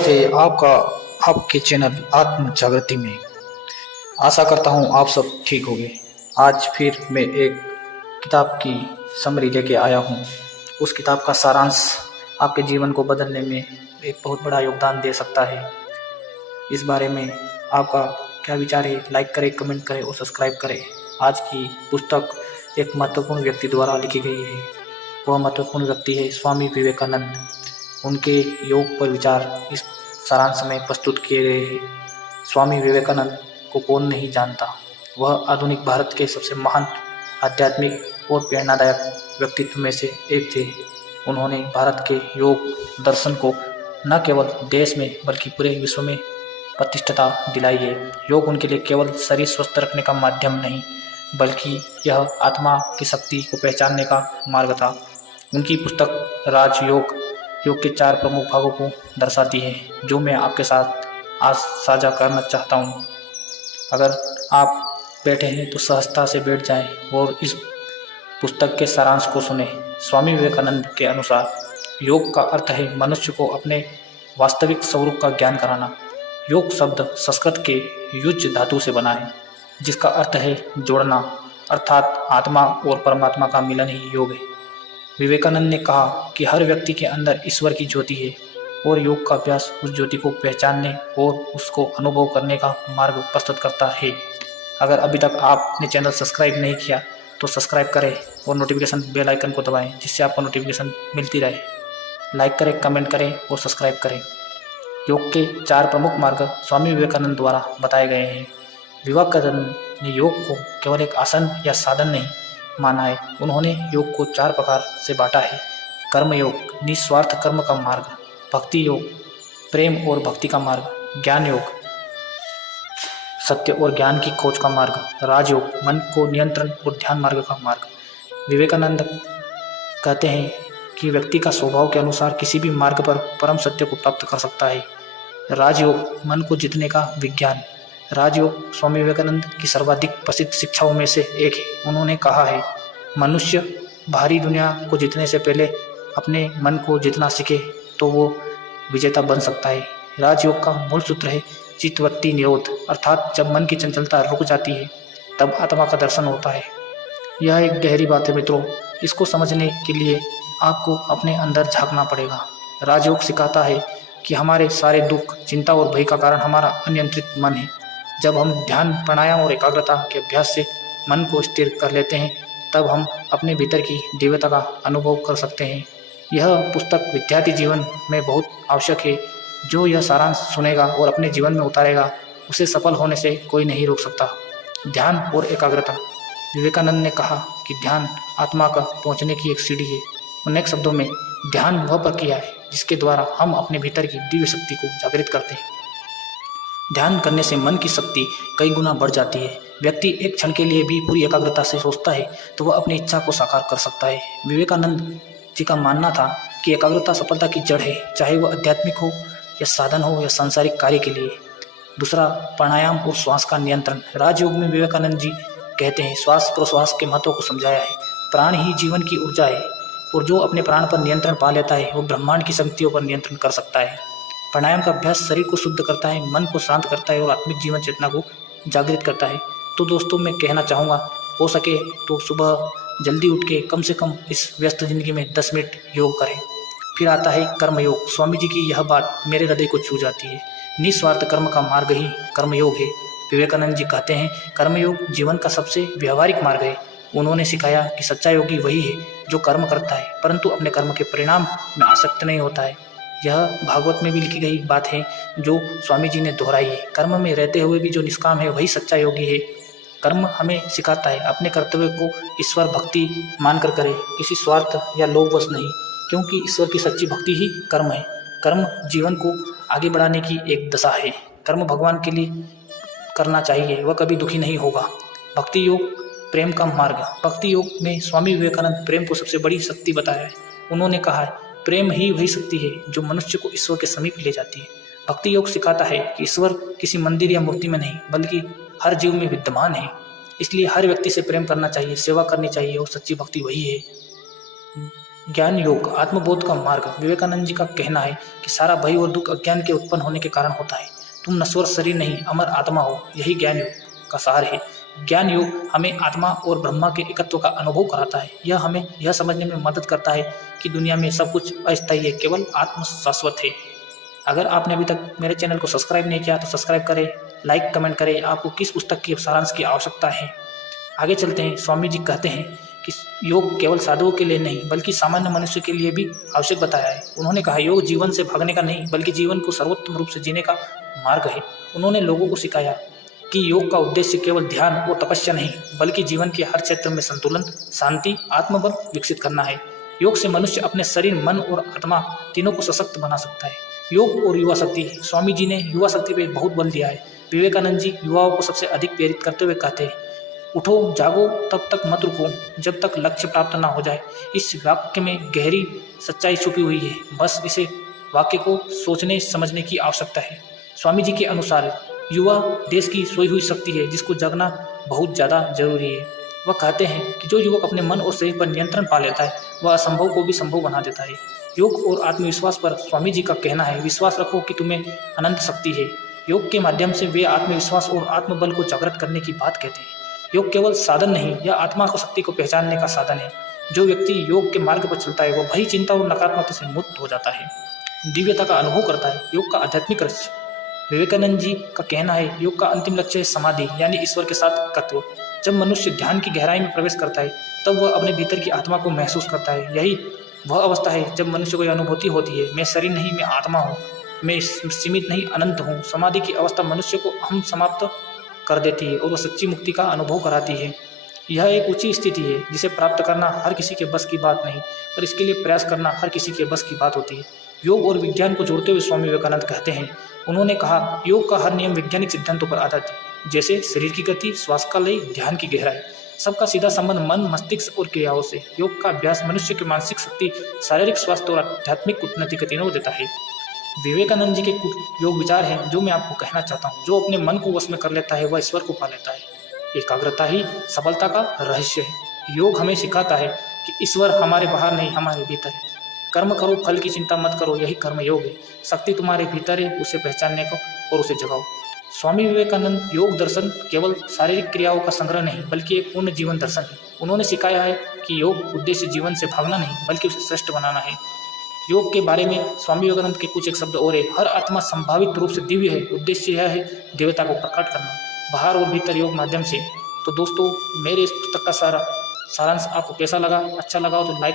थे आपका आपके चैनल आत्म जागृति में। आशा करता हूँ आप सब ठीक होंगे। आज फिर मैं एक किताब की समरी लेके आया हूँ। उस किताब का सारांश आपके जीवन को बदलने में एक बहुत बड़ा योगदान दे सकता है। इस बारे में आपका क्या विचार है? लाइक करें, कमेंट करें और सब्सक्राइब करें। आज की पुस्तक एक महत्वपूर्ण व्यक्ति द्वारा लिखी गई है। वह महत्वपूर्ण व्यक्ति है स्वामी विवेकानंद। उनके योग पर विचार इस सारांश में प्रस्तुत किए गए हैं। स्वामी विवेकानंद को कौन नहीं जानता। वह आधुनिक भारत के सबसे महान आध्यात्मिक और प्रेरणादायक व्यक्तित्व में से एक थे। उन्होंने भारत के योग दर्शन को न केवल देश में बल्कि पूरे विश्व में प्रतिष्ठा दिलाई है। योग उनके लिए केवल शरीर स्वस्थ रखने का माध्यम नहीं, बल्कि यह आत्मा की शक्ति को पहचानने का मार्ग था। उनकी पुस्तक राजयोग योग के 4 प्रमुख भागों को दर्शाती है, जो मैं आपके साथ आज साझा करना चाहता हूँ। अगर आप बैठे हैं तो सहजता से बैठ जाएं और इस पुस्तक के सारांश को सुने। स्वामी विवेकानंद के अनुसार योग का अर्थ है मनुष्य को अपने वास्तविक स्वरूप का ज्ञान कराना। योग शब्द संस्कृत के युज धातु से बना है, जिसका अर्थ है जोड़ना, अर्थात आत्मा और परमात्मा का मिलन ही योग है। विवेकानंद ने कहा कि हर व्यक्ति के अंदर ईश्वर की ज्योति है और योग का अभ्यास उस ज्योति को पहचानने और उसको अनुभव करने का मार्ग प्रस्तुत करता है। अगर अभी तक आपने चैनल सब्सक्राइब नहीं किया तो सब्सक्राइब करें और नोटिफिकेशन बेल आइकन को दबाएं, जिससे आपको नोटिफिकेशन मिलती रहे। लाइक करें, कमेंट करें और सब्सक्राइब करें। योग के 4 प्रमुख मार्ग स्वामी विवेकानंद द्वारा बताए गए हैं। विवेकानंद ने योग को केवल एक आसन या साधन नहीं माना है। उन्होंने योग को 4 प्रकार से बांटा है। कर्म योग, निस्वार्थ कर्म का मार्ग। भक्ति योग, प्रेम और भक्ति का मार्ग। ज्ञान योग, सत्य और ज्ञान की खोज का मार्ग। राजयोग, मन को नियंत्रण और ध्यान मार्ग का मार्ग। विवेकानंद कहते हैं कि व्यक्ति का स्वभाव के अनुसार किसी भी मार्ग पर परम सत्य को प्राप्त कर सकता है। राजयोग, मन को जीतने का विज्ञान। राजयोग स्वामी विवेकानंद की सर्वाधिक प्रसिद्ध शिक्षाओं में से एक है। उन्होंने कहा है, मनुष्य बाहरी दुनिया को जीतने से पहले अपने मन को जीतना सीखे तो वो विजेता बन सकता है। राजयोग का मूल सूत्र है चित्तवृत्ति निरोध, अर्थात जब मन की चंचलता रुक जाती है तब आत्मा का दर्शन होता है। यह एक गहरी बात है मित्रों। इसको समझने के लिए आपको अपने अंदर झांकना पड़ेगा। राजयोग सिखाता है कि हमारे सारे दुख, चिंता और भय का कारण हमारा अनियंत्रित मन है। जब हम ध्यान, प्राणायाम और एकाग्रता के अभ्यास से मन को स्थिर कर लेते हैं, तब हम अपने भीतर की दिव्यता का अनुभव कर सकते हैं। यह पुस्तक विद्यार्थी जीवन में बहुत आवश्यक है। जो यह सारांश सुनेगा और अपने जीवन में उतारेगा, उसे सफल होने से कोई नहीं रोक सकता। ध्यान और एकाग्रता। विवेकानंद ने कहा कि ध्यान आत्मा का पहुँचने की एक सीढ़ी है। अनेक शब्दों में ध्यान वह प्रक्रिया है जिसके द्वारा हम अपने भीतर की दिव्य शक्ति को जागृत करते हैं। ध्यान करने से मन की शक्ति कई गुना बढ़ जाती है। व्यक्ति एक क्षण के लिए भी पूरी एकाग्रता से सोचता है तो वह अपनी इच्छा को साकार कर सकता है। विवेकानंद जी का मानना था कि एकाग्रता सफलता की जड़ है, चाहे वह आध्यात्मिक हो या साधन हो या सांसारिक कार्य के लिए। दूसरा, प्राणायाम और श्वास का नियंत्रण। राजयोग में विवेकानंद जी कहते हैं, श्वास प्रश्वास के महत्व को समझाया है। प्राण ही जीवन की ऊर्जा है और जो अपने प्राण पर नियंत्रण पा लेता है वो ब्रह्मांड की शक्तियों पर नियंत्रण कर सकता है। प्राणायाम का अभ्यास शरीर को शुद्ध करता है, मन को शांत करता है और आत्मिक जीवन चेतना को जागृत करता है। तो दोस्तों, मैं कहना चाहूँगा, हो सके तो सुबह जल्दी उठ के कम से कम इस व्यस्त जिंदगी में 10 मिनट योग करें। फिर आता है कर्मयोग। स्वामी जी की यह बात मेरे हृदय को छू जाती है। निस्वार्थ कर्म का मार्ग ही कर्मयोग है। विवेकानंद जी कहते हैं, कर्मयोग जीवन का सबसे व्यवहारिक मार्ग है। उन्होंने सिखाया कि सच्चा योगी वही है जो कर्म करता है परंतु अपने कर्म के परिणाम में आसक्त नहीं होता है। यह भागवत में भी लिखी गई बात है जो स्वामी जी ने दोहराई है। कर्म में रहते हुए भी जो निष्काम है वही सच्चा योगी है। कर्म हमें सिखाता है अपने कर्तव्य को ईश्वर भक्ति मानकर करें, किसी स्वार्थ या लोभवश नहीं, क्योंकि ईश्वर की सच्ची भक्ति ही कर्म है। कर्म जीवन को आगे बढ़ाने की एक दशा है। कर्म भगवान के लिए करना चाहिए, वह कभी दुखी नहीं होगा। भक्ति योग, प्रेम का मार्ग। भक्ति योग में स्वामी विवेकानंद प्रेम को सबसे बड़ी शक्ति बताया है। उन्होंने कहा है, प्रेम ही वही शक्ति है जो मनुष्य को ईश्वर के समीप ले जाती है। भक्ति योग सिखाता है कि ईश्वर किसी मंदिर या मूर्ति में नहीं बल्कि हर जीव में विद्यमान है। इसलिए हर व्यक्ति से प्रेम करना चाहिए, सेवा करनी चाहिए और सच्ची भक्ति वही है ज्ञान योग आत्मबोध का मार्ग। विवेकानंद जी का कहना है कि सारा भय और दुख अज्ञान के उत्पन्न होने के कारण होता है। तुम नश्वर शरीर नहीं अमर आत्मा हो, यही ज्ञान योग का सार है। ज्ञान योग हमें आत्मा और ब्रह्मा के एकत्व का अनुभव कराता है। यह हमें यह समझने में मदद करता है कि दुनिया में सब कुछ अस्थायी है, केवल आत्म शाश्वत है। अगर आपने अभी तक मेरे चैनल को सब्सक्राइब नहीं किया तो सब्सक्राइब करें, लाइक कमेंट करें आपको किस पुस्तक के सारांश की आवश्यकता है। आगे चलते हैं। स्वामी जी कहते हैं कि योग केवल साधुओं के लिए नहीं बल्कि सामान्य मनुष्य के लिए भी आवश्यक बताया है। उन्होंने कहा योग जीवन से भागने का नहीं बल्कि जीवन को सर्वोत्तम रूप से जीने का मार्ग है। उन्होंने लोगों को सिखाया कि योग का उद्देश्य केवल ध्यान और तपस्या नहीं बल्कि जीवन के हर क्षेत्र में संतुलन, शांति, आत्मबल विकसित करना है। योग से मनुष्य अपने शरीर, मन और आत्मा तीनों को सशक्त बना सकता है। योग और युवा शक्ति। स्वामी जी ने युवा शक्ति पर बहुत बल दिया है। विवेकानंद जी युवाओं को सबसे अधिक प्रेरित करते हुए कहते हैं, उठो जागो तब तक मत रुको जब तक लक्ष्य प्राप्त ना हो जाए। इस वाक्य में गहरी सच्चाई छुपी हुई है, बस इसे वाक्य को सोचने समझने की आवश्यकता है। स्वामी जी के अनुसार युवा देश की सोई हुई शक्ति है जिसको जगना बहुत ज़्यादा जरूरी है। वह कहते हैं कि जो युवक अपने मन और शरीर पर नियंत्रण पा लेता है वह असंभव को भी संभव बना देता है। योग और आत्मविश्वास पर स्वामी जी का कहना है, विश्वास रखो कि तुम्हें अनंत शक्ति है। योग के माध्यम से वे आत्मविश्वास और आत्मबल को जागृत करने की बात कहते हैं। योग केवल साधन नहीं, यह आत्मा को शक्ति को पहचानने का साधन है। जो व्यक्ति योग के मार्ग पर चलता है वह भय, चिंता और नकारात्मकता से मुक्त हो जाता है, दिव्यता का अनुभव करता है। योग का आध्यात्मिक लक्ष्य। विवेकानंद जी का कहना है योग का अंतिम लक्ष्य है समाधि यानी ईश्वर के साथ एकत्व। जब मनुष्य ध्यान की गहराई में प्रवेश करता है तब वह अपने भीतर की आत्मा को महसूस करता है। यही वह अवस्था है जब मनुष्य को यह अनुभूति होती है, मैं शरीर नहीं, मैं आत्मा हूँ, मैं सीमित नहीं, अनंत हूँ। समाधि की अवस्था मनुष्य को अहम समाप्त कर देती है और वह सच्ची मुक्ति का अनुभव कराती है। यह एक ऊंची स्थिति है जिसे प्राप्त करना हर किसी के बस की बात नहीं, पर इसके लिए प्रयास करना हर किसी के बस की बात होती है। योग और विज्ञान को जोड़ते हुए स्वामी विवेकानंद कहते हैं, उन्होंने कहा योग का हर नियम वैज्ञानिक सिद्धांतों पर आधारित है, जैसे शरीर की गति, श्वास का लय, ध्यान की गहराई। सबका सीधा संबंध मन, मस्तिष्क और क्रियाओं से। योग का अभ्यास मनुष्य की मानसिक शक्ति, शारीरिक स्वास्थ्य और आध्यात्मिक उन्नति को तीनों देता है। विवेकानंद जी के कुछ योग विचार हैं जो मैं आपको कहना चाहता हूँ। जो अपने मन को वश में कर लेता है वह ईश्वर को पा लेता है। एकाग्रता ही सफलता का रहस्य है। योग हमें सिखाता है कि ईश्वर हमारे बाहर नहीं, हमारे भीतर है। कर्म करो, फल की चिंता मत करो, यही कर्म योग है। शक्ति तुम्हारे भीतर है, उसे पहचानने को और उसे जगाओ। स्वामी विवेकानंद योग दर्शन केवल शारीरिक क्रियाओं का संग्रह नहीं बल्कि एक पूर्ण जीवन दर्शन है। उन्होंने सिखाया है कि योग उद्देश्य जीवन से भागना नहीं बल्कि उसे श्रेष्ठ बनाना है। योग के बारे में स्वामी विवेकानंद के कुछ एक शब्द और है, हर आत्मा संभावित रूप से दिव्य है। उद्देश्य यह है देवता को प्रकट करना बाहर और भीतर योग माध्यम से। तो दोस्तों, मेरे इस पुस्तक का सारांश आपको कैसा लगा? अच्छा लगा हो तो लाइक